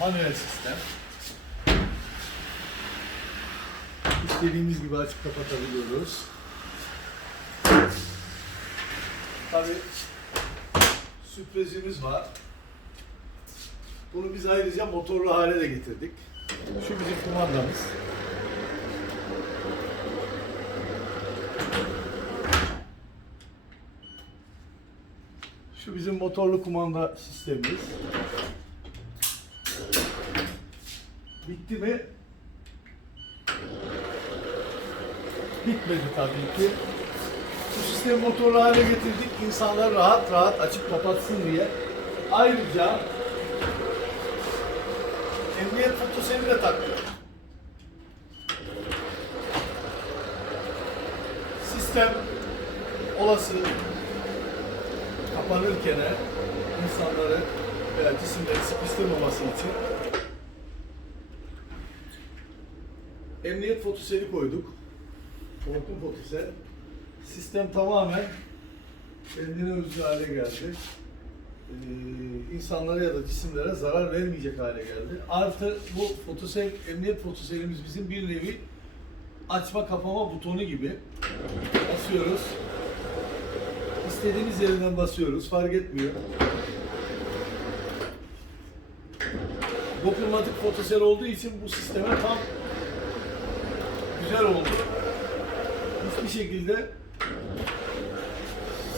Manuel sistem. İstediğimiz gibi açıp kapatabiliyoruz. Tabii sürprizimiz var. Bunu biz ayrıca motorlu hale de getirdik. Şu bizim kumandamız. Şu bizim motorlu kumanda sistemimiz. Bitti mi? Bitmedi tabii ki. Bu sistemi motorlu hale getirdik. İnsanlar rahat rahat açıp kapatsın diye. Ayrıca emniyet fotoseli de taktık. Sistem olası kapanırken insanları veya cisimleri sıkıştırmaması için emniyet fotoseli koyduk. Hortum fotosel. Sistem tamamen kendine özgü hale geldi. Ee, insanlara ya da cisimlere zarar vermeyecek hale geldi. Artı bu fotosel, emniyet fotoselimiz bizim bir nevi açma kapama butonu gibi. Basıyoruz. İstediğimiz yerinden basıyoruz. Fark etmiyor. Dokunmatik fotosel olduğu için bu sisteme tam güzel oldu. Hiçbir şekilde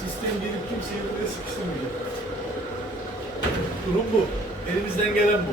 sistem gelip kimseyi buraya sıkıştırmayacak. Durum bu. Elimizden gelen bu.